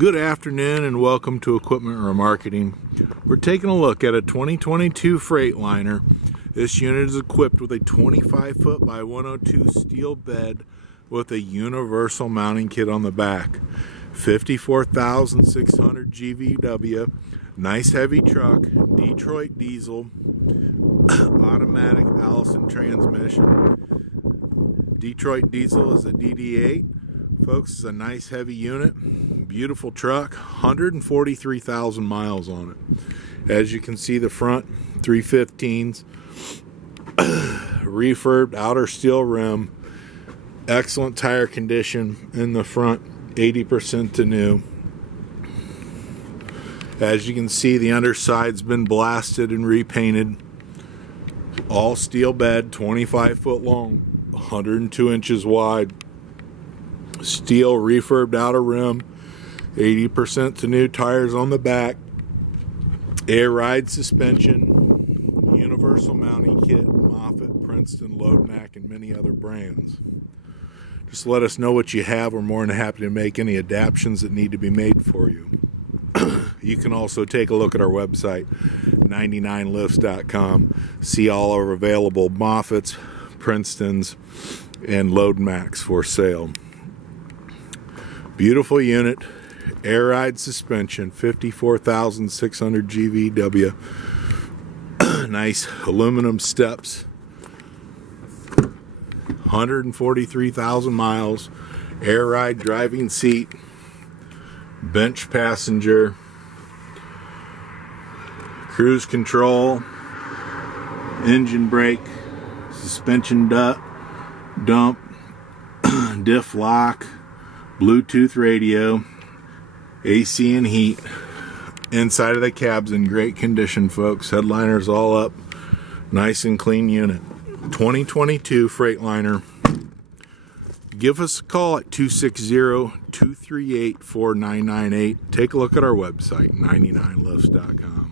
Good afternoon and welcome to Equipment Remarketing. We're taking a look at a 2022 Freightliner. This unit is equipped with a 25-foot by 102 steel bed with a universal mounting kit on the back. 54,600 GVWR, nice heavy truck, Detroit diesel, automatic Allison transmission. Detroit diesel is a DD8. Folks, it's a nice heavy unit, beautiful truck, 143,000 miles on it. As you can see, the front 315s, refurbed outer steel rim, excellent tire condition in the front, 80% to new. As you can see, the underside's been blasted and repainted. All steel bed, 25 foot long, 102 inches wide. Steel refurbed outer rim, 80% to new tires on the back, air ride suspension, universal mounting kit, Moffett, Princeton, Loadmac, and many other brands. Just let us know what you have. We're more than happy to make any adaptations that need to be made for you. You can also take a look at our website, 99lifts.com. See all our available Moffetts, Princetons, and Loadmacs for sale. Beautiful unit, air ride suspension, 54,600 GVWR. Nice aluminum steps, 143,000 miles, air ride driving seat, bench passenger, cruise control, engine brake, suspension dump, diff lock, Bluetooth radio, AC and heat. Inside of the cab's in great condition, folks. Headliner's all up. Nice and clean unit. 2022 Freightliner. Give us a call at 260-238-4998. Take a look at our website, 99lifts.com.